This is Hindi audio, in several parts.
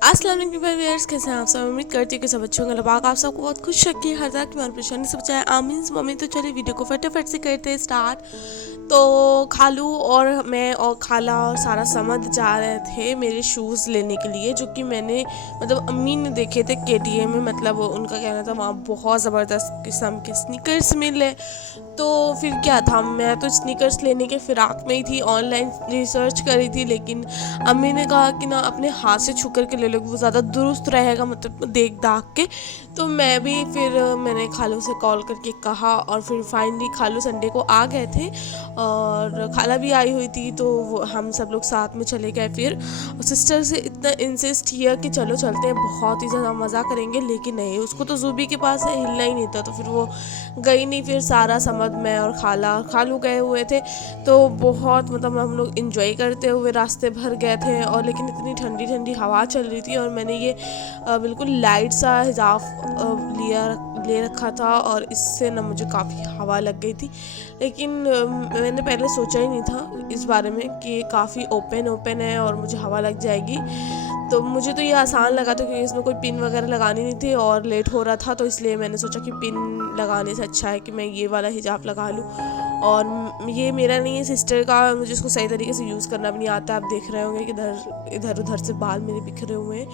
अस्सलाम वालेकुम व्यूअर्स, कैसे हैं आप सब। उम्मीद करती हूँ कि सब अच्छे होंगे। अल्लाह पाक आप सबको बहुत खुश रखिए, हर तरह की माल परेशानी से बचाए, आमीन मम्मी। तो चलिए वीडियो को फटाफट से करते हैं स्टार्ट। तो खालू और मैं और खाला और सारा समद जा रहे थे मेरे शूज़ लेने के लिए, जो कि मैंने मतलब अम्मी ने देखे थे KTM में। मतलब उनका कहना था वहाँ बहुत ज़बरदस्त किस्म के स्नीकर्स मिले। तो फिर क्या था, मैं तो स्नीकर्स लेने के फिराक में ही थी, ऑनलाइन रिसर्च करी थी, लेकिन अम्मी ने कहा कि ना अपने हाथ से छू कर के ले लो, वो ज़्यादा दुरुस्त रहेगा, मतलब देख दाग के। तो मैं भी फिर मैंने खालू से कॉल करके कहा, और फिर फाइनली खालू संडे को आ गए थे और खाला भी आई हुई थी। तो हम सब लोग साथ में चले गए। फिर सिस्टर से इतना इंसिस्ट किया कि चलो चलते हैं, बहुत ही ज़्यादा मज़ा करेंगे, लेकिन नहीं, उसको तो जूबी के पास है, हिलना ही नहीं था, तो फिर वो गई नहीं। फिर सारा समझ मैं और खालू गए हुए थे। तो बहुत मतलब हम लोग इंजॉय करते हुए रास्ते भर गए थे, और लेकिन इतनी ठंडी ठंडी हवा चल रही थी, और मैंने ये बिल्कुल लाइट सा हिजाब ले रखा था, और इससे ना मुझे काफ़ी हवा लग गई थी। लेकिन मैंने पहले सोचा ही नहीं था इस बारे में कि काफ़ी ओपन है और मुझे हवा लग जाएगी। तो मुझे तो ये आसान लगा था, क्योंकि इसमें कोई पिन वगैरह लगानी नहीं थी और लेट हो रहा था, तो इसलिए मैंने सोचा कि पिन लगाने से अच्छा है कि मैं ये वाला हिजाब लगा लूँ। और ये मेरा नहीं है, सिस्टर का। मुझे इसको सही तरीके से यूज़ करना भी नहीं आता। आप देख रहे होंगे कि इधर उधर से बाल मेरे बिखरे हुए हैं।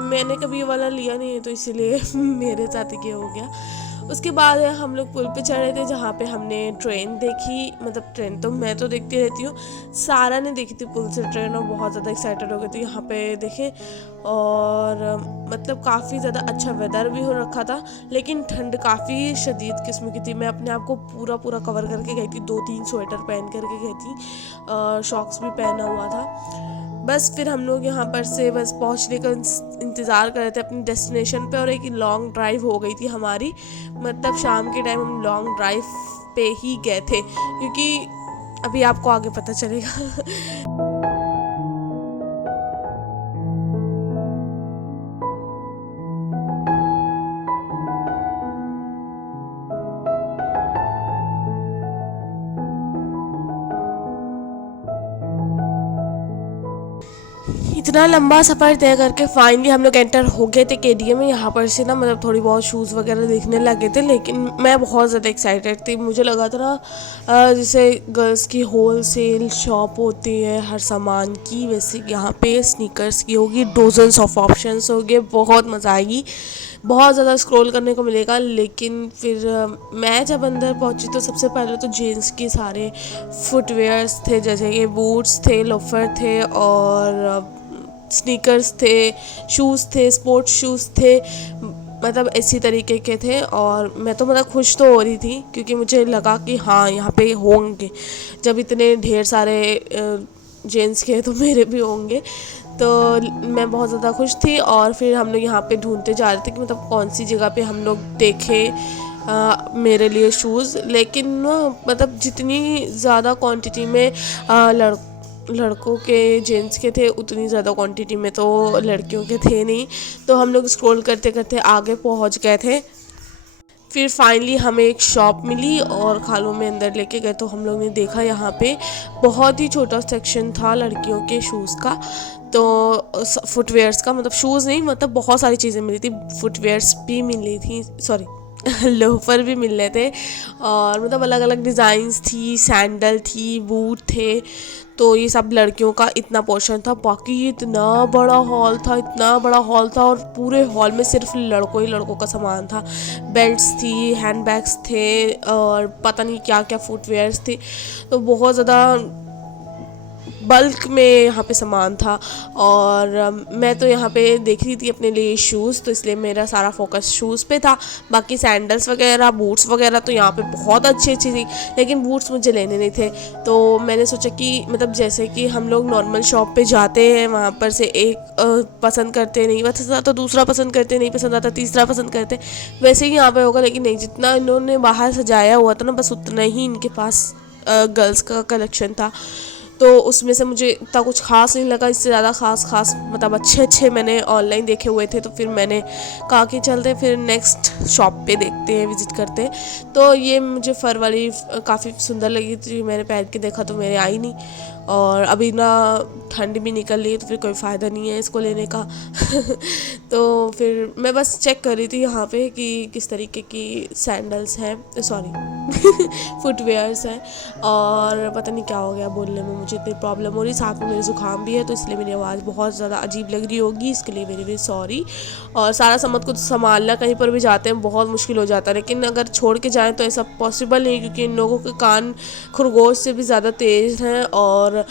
मैंने कभी ये वाला लिया नहीं है, तो इसीलिए मेरे साथ ये हो गया। उसके बाद हम लोग पुल पे चढ़े थे, जहाँ पे हमने ट्रेन देखी। मतलब ट्रेन तो मैं तो देखती रहती हूँ, सारा ने देखी थी पुल से ट्रेन, और बहुत ज़्यादा एक्साइटेड हो गए थे यहाँ पे देखे। और मतलब काफ़ी ज़्यादा अच्छा वेदर भी हो रखा था, लेकिन ठंड काफ़ी शदीद किस्म की थी। मैं अपने आप को पूरा पूरा कवर करके गई थी, 2-3 स्वेटर पहन करके गई थी, शॉक्स भी पहना हुआ था। बस फिर हम लोग यहाँ पर से बस पहुँचने का इंतज़ार कर रहे थे अपनी डेस्टिनेशन पे, और एक लॉन्ग ड्राइव हो गई थी हमारी। मतलब शाम के टाइम हम लॉन्ग ड्राइव पे ही गए थे, क्योंकि अभी आपको आगे पता चलेगा। इतना लंबा सफ़र तय करके फाइनली हम लोग एंटर हो गए थे KTM में। यहाँ पर से ना मतलब थोड़ी बहुत शूज़ वगैरह देखने लगे थे, लेकिन मैं बहुत ज़्यादा एक्साइटेड थी। मुझे लगा था ना जैसे गर्ल्स की होल सेल शॉप होती है हर सामान की, वैसे यहाँ पे स्नीकर्स की होगी, डोजन्स ऑफ ऑप्शंस होंगे, बहुत मज़ा आएगी, बहुत ज़्यादा स्क्रॉल करने को मिलेगा। लेकिन फिर मैं जब अंदर पहुंची, तो सबसे पहले तो जेंट्स के सारे फुटवेयर्स थे, जैसे कि बूट्स थे, लोफर थे, और स्नीकर्स थे, शूज़ थे, स्पोर्ट्स शूज़ थे, मतलब इसी तरीके के थे। और मैं तो मतलब खुश तो हो रही थी, क्योंकि मुझे लगा कि हाँ यहाँ पे होंगे, जब इतने ढेर सारे जेंट्स के तो मेरे भी होंगे। तो मैं बहुत ज़्यादा खुश थी। और फिर हम लोग यहाँ पे ढूंढते जा रहे थे कि मतलब कौन सी जगह पे हम लोग देखें मेरे लिए शूज़। लेकिन मतलब जितनी ज़्यादा क्वांटिटी में लड़कों के जेंट्स के थे, उतनी ज़्यादा क्वांटिटी में तो लड़कियों के थे नहीं। तो हम लोग स्क्रॉल करते करते आगे पहुंच गए थे। फिर फाइनली हमें एक शॉप मिली, और खालों में अंदर लेके गए, तो हम लोग ने देखा यहाँ पे बहुत ही छोटा सेक्शन था लड़कियों के शूज़ का। तो फुटवेयर्स का, मतलब शूज़ नहीं, मतलब बहुत सारी चीज़ें मिली थी, फुटवेयर्स भी मिली थी, सॉरी लोफर भी मिल रहे थे, और मतलब अलग अलग डिज़ाइंस थी, सैंडल थी, बूट थे। तो ये सब लड़कियों का इतना पोर्शन था। बाकी इतना बड़ा हॉल था, इतना बड़ा हॉल था, और पूरे हॉल में सिर्फ लड़कों ही लड़कों का सामान था। बेल्ट्स थी, हैंडबैग्स थे, और पता नहीं क्या क्या फुटवेयर्स थे। तो बहुत ज़्यादा बल्क में यहाँ पे सामान था। और मैं तो यहाँ पे देख रही थी अपने लिए शूज़, तो इसलिए मेरा सारा फोकस शूज़ पे था। बाकी सैंडल्स वगैरह, बूट्स वगैरह तो यहाँ पे बहुत अच्छी अच्छी थी, लेकिन बूट्स मुझे लेने नहीं थे। तो मैंने सोचा कि मतलब जैसे कि हम लोग नॉर्मल शॉप पे जाते हैं, वहाँ पर से एक पसंद करते, नहीं पसंद आता दूसरा पसंद करते, नहीं पसंद आता तीसरा पसंद करते, वैसे ही यहाँ पे होगा। लेकिन नहीं, जितना इन्होंने बाहर सजाया हुआ था ना, बस उतना ही इनके पास गर्ल्स का कलेक्शन था। तो उसमें से मुझे इतना कुछ खास नहीं लगा। इससे ज़्यादा खास मतलब अच्छे अच्छे मैंने ऑनलाइन देखे हुए थे। तो फिर मैंने कहा कि चलते फिर नेक्स्ट शॉप पे देखते हैं, विज़िट करते हैं। तो ये मुझे फर वाली काफ़ी सुंदर लगी थी, मैंने पहन के देखा तो मेरे आई नहीं। और अभी ना ठंड भी निकल रही है तो फिर कोई फ़ायदा नहीं है इसको लेने का। तो फिर मैं बस चेक कर रही थी यहाँ पे कि किस तरीके की सैंडल्स हैं, सॉरी फुटवेयर्स हैं। और पता नहीं क्या हो गया बोलने में, मुझे इतनी प्रॉब्लम हो रही, साथ में मेरे ज़ुकाम भी है तो इसलिए मेरी आवाज़ बहुत ज़्यादा अजीब लग रही होगी, इसके लिए वेरी वेरी सॉरी। और सारा सामान को संभालना कहीं पर भी जाते हैं बहुत मुश्किल हो जाता है, लेकिन अगर छोड़ के जाएँ तो ऐसा पॉसिबल नहीं, क्योंकि इन लोगों के कान खरगोश से भी ज़्यादा तेज़ हैं। और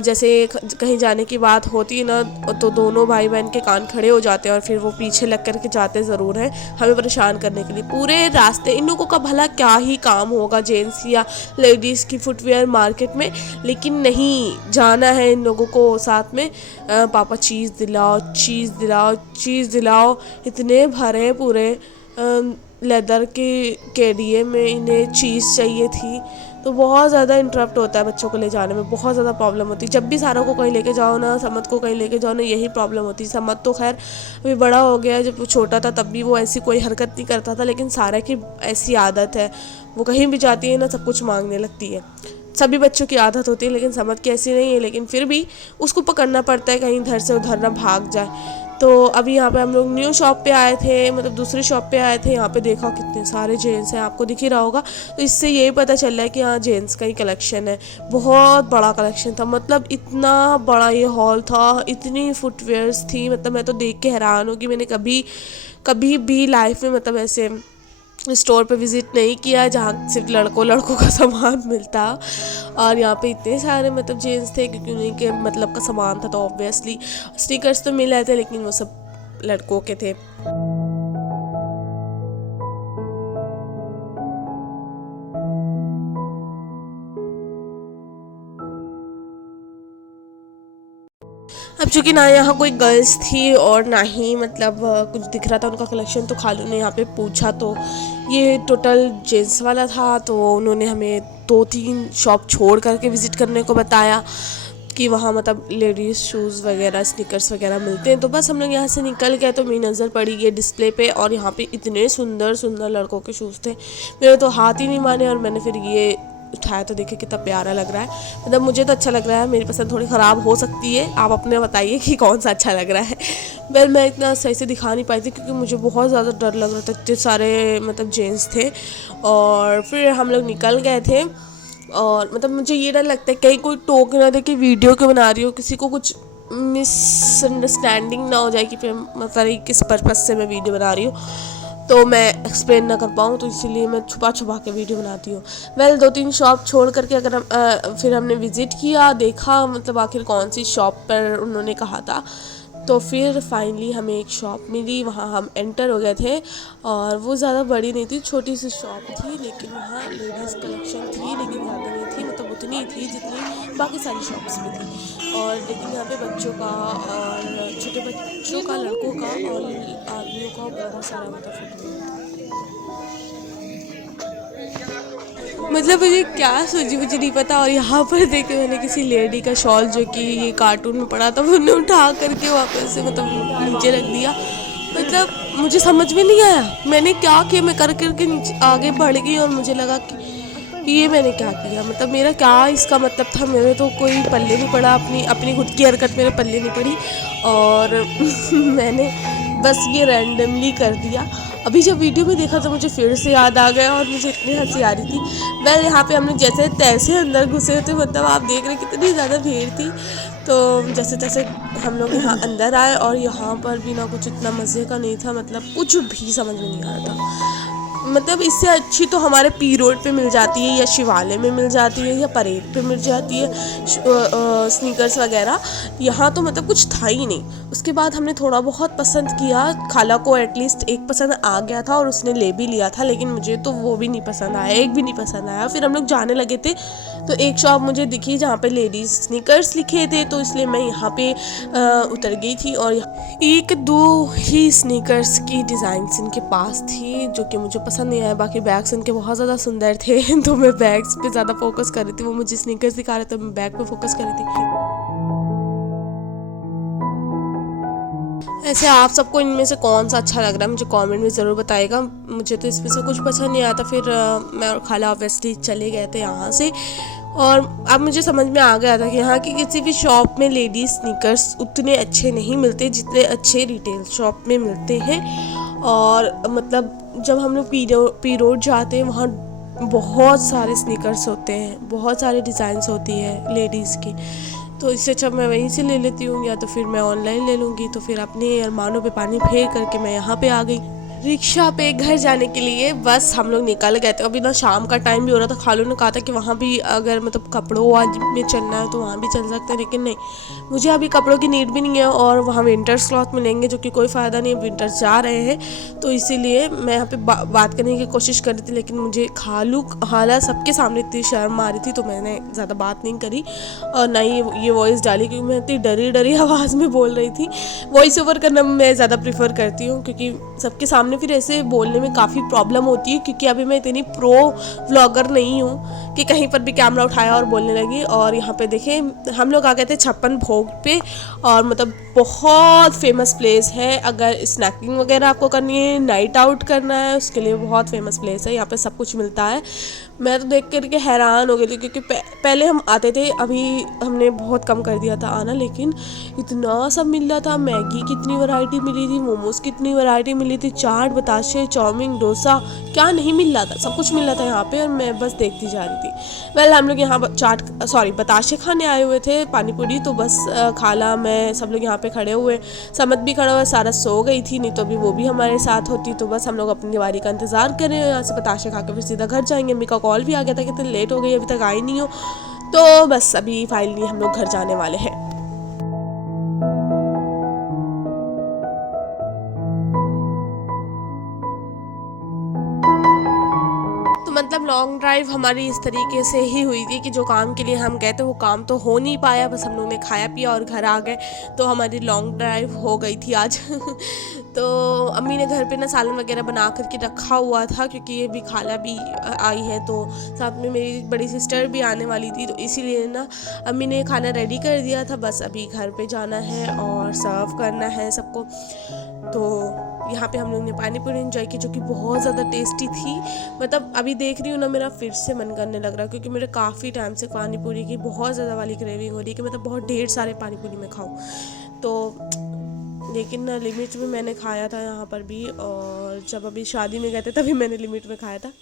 जैसे कहीं जाने की बात होती है ना तो दोनों भाई बहन के कान खड़े हो जाते हैं और फिर वो पीछे लग कर के जाते ज़रूर हैं हमें परेशान करने के लिए पूरे रास्ते। इन लोगों का भला क्या ही काम होगा जेंट्स या लेडीज़ की फुटवेयर मार्केट में, लेकिन नहीं, जाना है इन लोगों को साथ में। पापा चीज़ दिलाओ, चीज़ दिलाओ, चीज़ दिलाओ, इतने भरे पूरे लेदर के केडिए में इन्हें चीज़ चाहिए थी। तो बहुत ज़्यादा इंटरप्ट होता है बच्चों को ले जाने में, बहुत ज़्यादा प्रॉब्लम होती है। जब भी सारों को कहीं लेके जाओ ना, समत को कहीं लेके जाओ ना, यही प्रॉब्लम होती है। समत तो खैर अभी बड़ा हो गया, जब वो छोटा था तब भी वो ऐसी कोई हरकत नहीं करता था, लेकिन सारा की ऐसी आदत है, वो कहीं भी जाती है ना सब कुछ मांगने लगती है। सभी बच्चों की आदत होती है, लेकिन समत की ऐसी नहीं है, लेकिन फिर भी उसको पकड़ना पड़ता है कहीं इधर से उधर ना भाग जाए। तो अभी यहाँ पे हम लोग न्यू शॉप पे आए थे, मतलब दूसरी शॉप पे आए थे। यहाँ पे देखा कितने सारे जेंट्स हैं, आपको दिख ही रहा होगा, तो इससे यही पता चल रहा है कि हाँ जेंट्स का ही कलेक्शन है। बहुत बड़ा कलेक्शन था, मतलब इतना बड़ा ये हॉल था, इतनी फुटवेयर्स थी, मतलब मैं तो देख के हैरान हूँ कि मैंने कभी कभी भी लाइफ में मतलब ऐसे स्टोर पे विज़िट नहीं किया जहाँ सिर्फ लड़कों का सामान मिलता। और यहाँ पे इतने सारे मतलब जेंट्स थे, क्योंकि उन्हीं के मतलब का सामान था, तो ऑब्वियसली स्टिकर्स तो मिल रहे थे, लेकिन वो सब लड़कों के थे। अब चूँकि ना यहाँ कोई गर्ल्स थी और ना ही मतलब कुछ दिख रहा था उनका कलेक्शन, तो खालू ने यहाँ पे पूछा तो ये टोटल जेंट्स वाला था। तो उन्होंने हमें 2-3 शॉप छोड़ करके विज़िट करने को बताया कि वहाँ मतलब लेडीज़ शूज़ वगैरह स्नीकर्स वगैरह मिलते हैं। तो बस हम लोग यहाँ से निकल गए तो मेरी नज़र पड़ी ये डिस्प्ले पे, और यहाँ पे इतने सुंदर सुंदर लड़कों के शूज़ थे, मेरे तो हाथ ही नहीं माने। और मैंने फिर ये उठाया तो देखे कितना प्यारा लग रहा है, मतलब मुझे तो अच्छा लग रहा है। मेरी पसंद थोड़ी ख़राब हो सकती है, आप अपने बताइए कि कौन सा अच्छा लग रहा है। वेल मैं इतना सही से दिखा नहीं पाई थी क्योंकि मुझे बहुत ज़्यादा डर लग रहा था, इतने सारे मतलब जेंट्स थे। और फिर हम लोग निकल गए थे, और मतलब मुझे ये डर लगता है कहीं कोई टोक ना दे कि वीडियो क्यों बना रही हो, किसी को कुछ मिसअंडरस्टैंडिंग ना हो जाए कि फिर मतलब किस पर्पज़ से मैं वीडियो बना रही हूँ, तो मैं एक्सप्लेन ना कर पाऊँ, तो इसीलिए मैं छुपा छुपा के वीडियो बनाती हूँ। वेल 2-3 शॉप छोड़ करके अगर फिर हमने विज़िट किया, देखा मतलब आखिर कौन सी शॉप पर उन्होंने कहा था, तो फिर फाइनली हमें एक शॉप मिली, वहाँ हम एंटर हो गए थे। और वो ज़्यादा बड़ी नहीं थी, छोटी सी शॉप थी, लेकिन वहाँ लेडीज़ कलेक्शन थी, लेकिन ज़्यादा नहीं थी, मतलब उतनी थी जितनी बाकी सारी शॉप्स में थी। और लेकिन यहाँ पे बच्चों का और छोटे बच्चों का, लड़कों का और आदमियों का बहुत सारा मतलब फुटवेयर था। मतलब मुझे क्या सोची मुझे नहीं पता। और यहाँ पर देखे मैंने किसी लेडी का शॉल जो कि ये कार्टून में पड़ा था, उन्होंने उठा करके वापस से मतलब नीचे रख दिया। मतलब मुझे समझ में नहीं आया मैंने क्या किया, मैं कर करके नीचे आगे बढ़ गई और मुझे लगा कि ये मैंने क्या किया, मतलब मेरा क्या इसका मतलब था। मेरे तो कोई पल्ले नहीं पड़ा, अपनी अपनी खुद की हरकत मेरे पल्ले नहीं पड़ी, और मैंने बस ये रैंडमली कर दिया। अभी जब वीडियो में देखा तो मुझे फिर से याद आ गया और मुझे इतनी हंसी आ रही थी। वेल यहाँ पे हमने जैसे तैसे अंदर घुसे थे, मतलब आप देख रहे कितनी ज़्यादा भीड़ थी। तो जैसे तैसे हम लोग यहाँ अंदर आए, और यहाँ पर भी ना कुछ इतना मज़े का नहीं था, मतलब कुछ भी समझ में नहीं आ रहा था। मतलब इससे अच्छी तो हमारे पी रोड पे मिल जाती है, या शिवालय में मिल जाती है, या परेड पे मिल जाती है स्नीकर्स वगैरह। यहाँ तो मतलब कुछ था ही नहीं। उसके बाद हमने थोड़ा बहुत पसंद किया, खाला को एटलीस्ट एक पसंद आ गया था और उसने ले भी लिया था, लेकिन मुझे तो वो भी नहीं पसंद आया, एक भी नहीं पसंद आया। फिर हम लोग जाने लगे थे तो एक शॉप मुझे दिखी जहाँ पे लेडीज़ स्नीकर्स लिखे थे, तो इसलिए मैं यहाँ पे उतर गई थी। और 1-2 ही स्नीकर्स की डिज़ाइंस इनके पास थी जो कि मुझे पसंद नहीं आया। बाकी बैग्स इनके बहुत ज़्यादा सुंदर थे तो मैं बैग्स पे ज़्यादा फोकस कर रही थी, वो मुझे स्नीकर्स दिखा रहे थे, मैं बैग पे फोकस कर रही थी। ऐसे आप सबको इनमें से कौन सा अच्छा लग रहा है मुझे कमेंट में ज़रूर बताइएगा। मुझे तो इसमें से कुछ पसंद नहीं आया था। फिर मैं और खाला ऑब्वियसली चले गए थे यहाँ से, और अब मुझे समझ में आ गया था कि यहाँ की किसी भी शॉप में लेडीज़ स्नीकर्स उतने अच्छे नहीं मिलते जितने अच्छे रिटेल शॉप में मिलते हैं। और मतलब जब हम लोग पी रोड जाते हैं वहाँ बहुत सारे स्नीकर्स होते हैं, बहुत सारे डिज़ाइंस होती है लेडीज़ की। तो इससे अच्छा मैं वहीं से ले लेती हूँ, या तो फिर मैं ऑनलाइन ले लूँगी। तो फिर अपने अरमानों पे पानी फेर करके मैं यहाँ पे आ गई रिक्शा पे घर जाने के लिए। बस हम लोग निकल गए थे। अभी ना शाम का टाइम भी हो रहा था। खालू ने कहा था कि वहाँ भी अगर मतलब कपड़ों आज में चलना है तो वहाँ भी चल सकते हैं, लेकिन नहीं, मुझे अभी कपड़ों की नीड भी नहीं है और वहाँ विंटर्स क्लॉथ मिलेंगे जो कि कोई फ़ायदा नहीं है, विंटर्स जा रहे हैं। तो इसीलिए मैं यहाँ पे बात करने की कोशिश कर रही थी, लेकिन मुझे खाला सबके सामने इतनी शर्म आ रही थी तो मैंने ज़्यादा बात नहीं करी और ना ही ये वॉइस डाली, क्योंकि मैं इतनी डरी डरी आवाज़ में बोल रही थी। वॉइस ओवर करना मैं ज़्यादा प्रीफर करती हूँ, क्योंकि सबके सामने फिर ऐसे बोलने में काफ़ी प्रॉब्लम होती है, क्योंकि अभी मैं इतनी प्रो व्लॉगर नहीं हूँ कि कहीं पर भी कैमरा उठाया और बोलने लगी। और यहाँ पे देखें हम लोग आ गए थे 56 भोग पे, और मतलब बहुत फेमस प्लेस है। अगर स्नैकिंग वगैरह आपको करनी है, नाइट आउट करना है, उसके लिए बहुत फेमस प्लेस है। यहाँ पे सब कुछ मिलता है। मैं तो देख करके हैरान हो गई थी, क्योंकि पहले हम आते थे, अभी हमने बहुत कम कर दिया था आना, लेकिन इतना सब मिल रहा था। मैगी की इतनी वैरायटी मिली थी, मोमोज़ की इतनी वैरायटी मिली थी, चाट, बताशे, चाउमीन, डोसा, क्या नहीं मिल रहा था, सब कुछ मिल रहा था यहाँ पे। और मैं बस देखती जा रही थी। वेल हम लोग यहाँ बताशे खाने आए हुए थे, पानी पूरी। तो बस खाला मैं सब लोग यहाँ पे खड़े हुए, समत भी खड़ा हुआ, सारा सो गई थी, नहीं तो अभी वो भी हमारे साथ होती। तो बस हम लोग अपनी बारी का इंतज़ार कर रहे हैं। यहाँ से बताशे खा के फिर सीधा घर जाएंगे। अम्मी का कॉल भी आ गया था कि इतनी लेट हो गई, अभी तक आई नहीं हो। तो बस अभी फाइनली हम लोग घर जाने वाले हैं। तो मतलब लॉन्ग ड्राइव हमारी इस तरीके से ही हुई थी कि जो काम के लिए हम गए थे वो काम तो हो नहीं पाया, बस हम लोग ने खाया पिया और घर आ गए। तो हमारी लॉन्ग ड्राइव हो गई थी आज। तो अम्मी ने घर पे ना सालन वगैरह बना करके रखा हुआ था, क्योंकि ये भी खाला भी आई है, तो साथ में मेरी बड़ी सिस्टर भी आने वाली थी। तो इसीलिए ना अम्मी ने खाना रेडी कर दिया था। बस अभी घर पे जाना है और सर्व करना है सबको। तो यहाँ पे हम लोग ने पानी पूरी एंजॉय की, जो कि बहुत ज़्यादा टेस्टी थी। मतलब अभी देख रही हूँ ना, मेरा फिर से मन करने लग रहा है, क्योंकि मेरे काफ़ी टाइम से पानी पूरी की बहुत ज़्यादा वाली क्रेविंग हो रही है कि मतलब बहुत ढेर सारे पानी पूरी में खाऊँ। तो लेकिन ना लिमिट में मैंने खाया था यहाँ पर भी, और जब अभी शादी में गए थे तभी मैंने लिमिट में खाया था।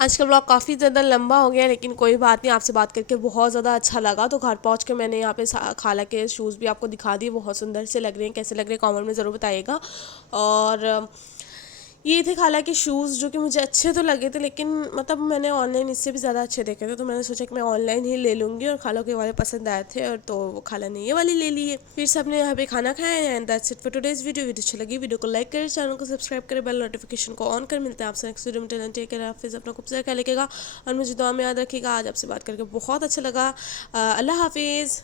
आज का ब्लॉग काफ़ी ज़्यादा लंबा हो गया, लेकिन कोई बात नहीं, आपसे बात करके बहुत ज़्यादा अच्छा लगा। तो घर पहुँच के मैंने यहाँ पे खाला के शूज़ भी आपको दिखा दिए, बहुत सुंदर से लग रहे हैं। कैसे लग रहे हैं कमेंट में ज़रूर बताइएगा। और ये थे खाला के शूज़, जो कि मुझे अच्छे तो लगे थे, लेकिन मतलब मैंने ऑनलाइन इससे भी ज़्यादा अच्छे देखे थे। तो मैंने सोचा कि मैं ऑनलाइन ही ले लूँगी, और खाला के वाले पसंद आए थे, और तो वो खाला ने ये वाली ले ली है। फिर सबने यहाँ पे खाना खाया। And that's it for today's video अच्छी लगी वीडियो को लाइक करें, चैनल को सब्सक्राइब करें, बेल नोटिफिकेशन को ऑन कर। मिलते हैं आपसे नेक्स्ट वीडियो में। टेक केयर, फिर अपना खूब सारा ख्याल रखिएगा और मुझे दुआ में याद रखिएगा। आज आपसे बात करके बहुत अच्छा लगा। अल्लाह हाफिज़।